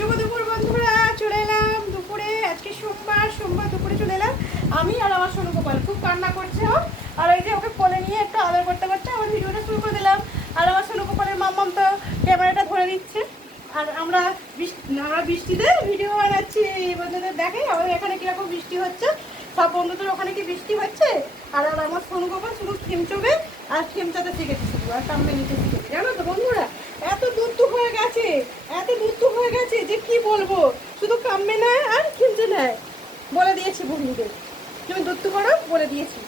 শুভ দুপুর বন্ধুরা, চলে এলাম দুপুরে। আজকে সোমবার দুপুরে চলে এলাম আমি আর আমার সোনু গোপাল। খুব কান্না করছে ও, আর এই যে ওকে কোলে নিয়ে একটু আদর করতে করতে আমার ভিডিওটা শুরু করে দিলাম। আর আমার সোনু গোপালের মাম্মাম তো ক্যামেরাটা ধরে দিচ্ছে, আর আমরা বৃষ্টিতে ভিডিও বানাচ্ছি। বন্ধুদের দেখে আমাদের এখানে কিরকম বৃষ্টি হচ্ছে। সব বন্ধুদের ওখানে কি বৃষ্টি হচ্ছে? আর আমার সোনু গোপাল শুধু খেমচবে আর খেমচাতে শিখেছে, শুধু আর কামড়ে নিতে শিখেছে। জানো তো বন্ধুরা, এত দুধ হয়ে গেছে, এত দুধ হয়ে গেছে যে কি বলবো। শুধু কামড়ে নেয় আর খেমচে নেয়। বলে দিয়েছি বন্ধুদের, তুমি দুধ করো বলে দিয়েছি।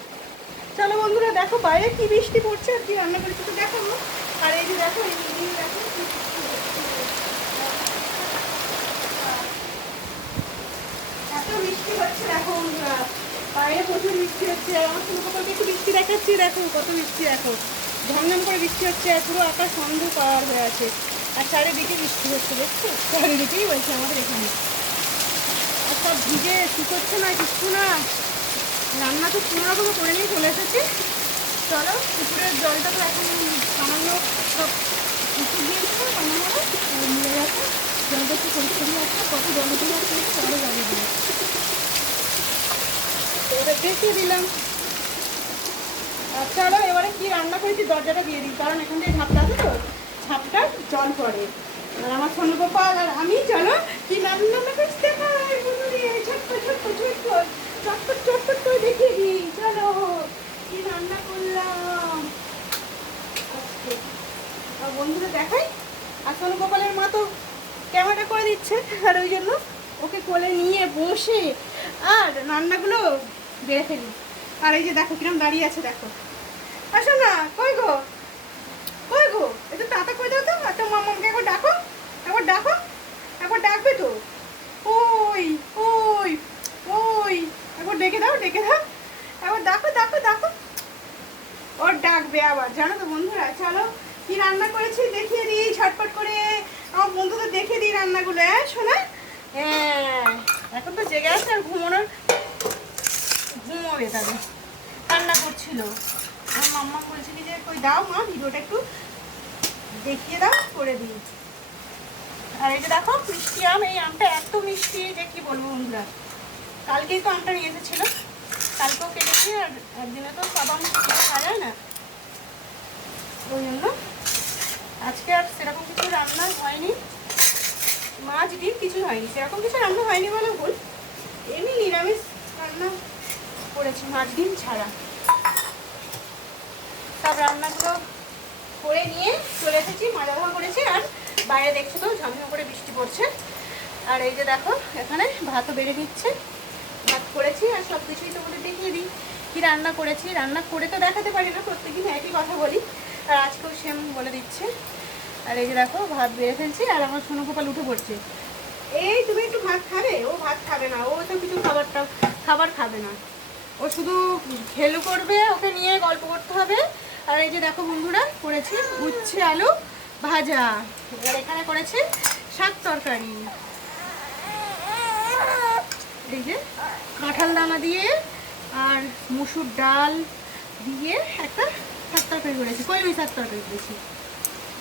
চলো বন্ধুরা, দেখো বাইরে কি বৃষ্টি পড়ছে আর কি রান্না করেছি তো দেখাবো। আর এই যে দেখো, এই যে দেখো এত বৃষ্টি হচ্ছে। দেখো বন্ধুরা, বাইরে প্রচুর বৃষ্টি হচ্ছে। আমার ছোটো কপালকে একটু বৃষ্টি দেখাচ্ছি, দেখো কত বৃষ্টি। দেখো ঝমঝম করে বৃষ্টি হচ্ছে, আর পুরো আকাশ অন্ধকার হয়ে আছে। আর চারিদিকে বৃষ্টি হচ্ছে, দেখছো? চারিদিকেই বলছে আমাদের এখানে। আর সব ভিজে শুকোচ্ছে না, কিছু না। রান্না তো কোনো রকম করে নিয়ে চলে এসেছি। চলো, পুকুরের জলটা তো এখন সামান্য সব পুকুর দিয়েছে, সামান্য মিলে যাচ্ছে। জলটা একটু সরিয়ে সরিয়ে আসছে, কত জল উঠে যাচ্ছে আরও জ্বালিয়ে দিল। ওটা দেখিয়ে দিলাম। আর চলো এবারে কি রান্না করেছি দরজাটা দিয়ে দিই, কারণ এখান থেকে ঝাপটা আছে তো, ঝাপটার জল পড়ে। আর আমার সোনু গোপাল আর আমি চলো কি রান্না করেছি দেখাই। ঝটপট ঝটপট ঝটপট চটপট চটপট করে দেখিয়ে দিই। চলো কি রান্না করলাম বন্ধুরা দেখাই। আর সোনু গোপালের মা তো ক্যামেরা করে দিচ্ছে, আর ওই জন্য ওকে কোলে নিয়ে বসে আর রান্নাগুলো বেড়ে ফেলি। আর এই যে দেখো কিরম দাঁড়িয়ে আছে, দেখো। আসো না, কই গো কই গো, একটু তাতা কই দাও তো। আর তো মামাকে একবার ডাকো, একবার ডাকো, একবার ডাকবে তো। ওই ওই ওই একবার ডেকে দাও, ডেকে দাও, একবার ডাকো ডাকো ডাকো। ওর ডাকবে আবার, জানো তো বন্ধুরা। চলো কি রান্না করেছি দেখিয়ে দিই ঝটপট করে। আমার বন্ধুদের দেখিয়ে দিই রান্নাগুলো। হ্যাঁ শোনা, হ্যাঁ এখন তো জেগে আছে আর ঘুমোনোর ঘুমোবে তাদের। রান্না করছিল আমার মাম্মা, বলছে কি যে কই দাও মা ভিডিওটা একটু দেখিয়ে দাও, করে দিই। আর এই যে দেখো মিষ্টি আম, এই আমটা এত মিষ্টি যে কি বলবো বন্ধুরা। কালকেই তো আমটা নিয়ে এসেছিল, কালকেও কেটেছি। আর একদিনে তো সব আম খাওয়া যায় না, ওই জন্য আজকে আর সেরকম কিছু রান্না হয়নি। মাছ ডিম কিছু হয়নি, সেরকম কিছু রান্না হয়নি বলে ভুল। এমনি নিরামিষ রান্না করেছি, মাছ ডিম ছাড়া। সব রান্নাগুলো করে নিয়ে চলে এসেছি, মাজা ধোয়া করেছি। আর বাইরে দেখছো তো ঝমঝম করে বৃষ্টি পড়ছে। আর এই যে দেখো এখানে ভাতও বেড়ে নিচ্ছে, ভাত করেছি। আর সব কিছুই তোমাদের দেখিয়ে দিই কি রান্না করেছি। রান্না করে তো দেখাতে পারি না, প্রত্যেকদিন একই কথা বলি, আর আজকেও সেম বলে দিচ্ছে। আর এই যে দেখো ভাত বেড়ে ফেলছি, আর আমার সোনু গোপাল উঠে পড়ছে। এই তুমি একটু ভাত খাবে? ও ভাত খাবে না, ও তো কিছু খাবার খাবে না। ও শুধু খেলু করবে, ওকে নিয়ে গল্প করতে হবে। আর এই যে দেখো বন্ধুরা করেছি উচ্ছে আলু ভাজা, আর এখানে করেছি শাক তরকারি। এই যে কাঁঠাল দানা দিয়ে আর মুসুর ডাল দিয়ে একটা শাক তরকারি করেছি, কলমি শাক তরকারি করেছি।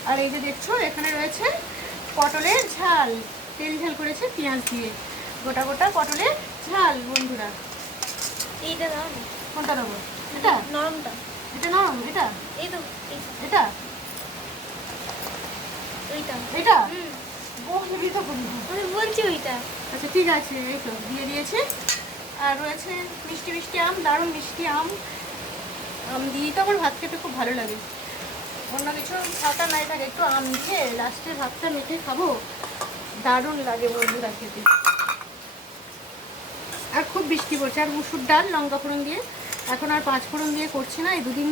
আর এই যে দেখছো এখানে রয়েছে পটলের ঝাল, তেল ঝাল করেছে পেঁয়াজ দিয়ে, গোটা গোটা পটলের ঝাল বন্ধুরা। এইটা দাও না। কোনটা দেবো? এটা নরমটা। এটা নরম, এটা এই তো এটা ওইটা। এটা হুম, বলবি তো বলবি। আমি বলছি ওইটা। আচ্ছা ঠিক আছে, এই তো দিয়ে দিয়েছে। আর রয়েছে মিষ্টি মিষ্টি আম, দারুণ মিষ্টি আম। আম দিয়েই তো আমার ভাত খেতে খুব ভালো লাগে। অন্য কিছু খাওয়াটা নাই থাকে, একটু আম দিয়ে লাস্টে ভাতটা মেখে খাবো, দারুণ লাগে বন্ধুরা খেতে। আর খুব বৃষ্টি পড়ছে। আর মুসুর ডাল লঙ্কা ফোড়ন দিয়ে, এখন আর 5 ফোড়ন দিয়ে করছি না, এই দুদিন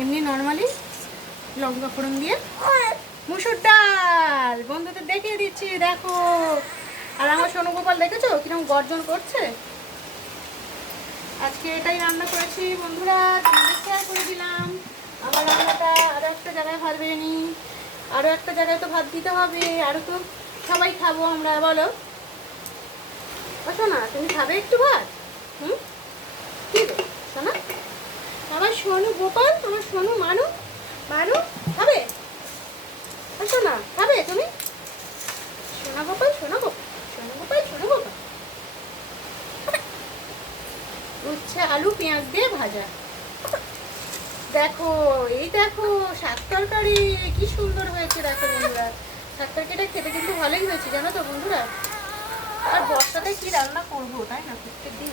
এমনি নর্মালি লঙ্কা ফোড়ন দিয়ে মুসুর ডাল বন্ধুদের দেখিয়ে দিচ্ছি, দেখো। আর আমার সোনু গোপাল দেখেছো কিরকম গর্জন করছে। আজকে এটাই রান্না করেছি বন্ধুরা, তোমাদের শেয়ার করে দিলাম। আমার রান্নাটা আরও একটা জায়গায় ভাত বেড়ে নিই, আরও একটা জায়গায় তো ভাত দিতে হবে, আরও তো সবাই খাবো আমরা। বলো শোনা, তুমি খাবে একটু ভাত? কি গো শোনা, আমার সোনু গোপাল, আমার সোনু মানু মানু খাবে? শোনা খাবে তুমি? সোনা গোপাল, সোনা গোপাল। হচ্ছে আলু পেঁয়াজ দিয়ে ভাজা। দেখো এই দেখো শাক তরকারি কি সুন্দর হয়েছে দেখো বন্ধুরা। শাক তরকারিটা খেতে কিন্তু ভালোই হয়েছে জানো তো বন্ধুরা। আর বর্ষাতে কি রান্না করবো তাই না, প্রত্যেক দিন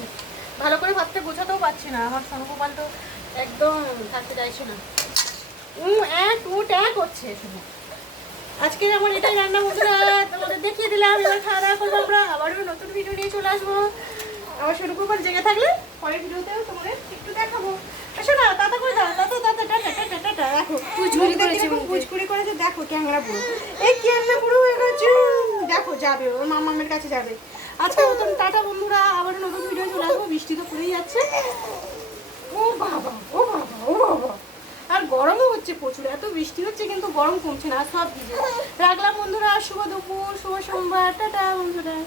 ভালো করে ভাবতে বোঝাতেও পারছি না। আমার সোনগোপাল তো একদম থাকতে চাইছে না, করছে শুধু। আজকে আমার এটাই রান্না বন্ধুরা, তোমাদের দেখিয়ে দিলাম। এবার খাওয়া দাওয়া করবো আমরা, আবারও নতুন ভিডিও নিয়ে চলে আসবো। আবার সোনগোপাল জেগে থাকলে পরের ভিডিওতেও তোমাদের একটু দেখাবো। আসো না দাদা করে দাও, দাদা দাদা টাটা টাটা টাটা। দেখো পুচকুড়ি করেছে মুখে। পুচকুড়ি করেছে, দেখো ক্যাংরা বুড়ো, এই ক্যাংরা বুড়ো হয়ে গেছে। দেখো যাবে ওর মামামের কাছে যাবে। আজকে নতুন টাটা বন্ধুরা, আবার নতুন ভিডিও চলে আসবো। বৃষ্টি তো পড়েই যাচ্ছে। ও বাবা ও বাবা ও বাবা, আর গরমও হচ্ছে প্রচুর। এত বৃষ্টি হচ্ছে কিন্তু গরম কমছে না, সব ভিজে। রাখলাম বন্ধুরা, শুভ দুপুর, শুভ সোমবার, টাটা বন্ধুরা।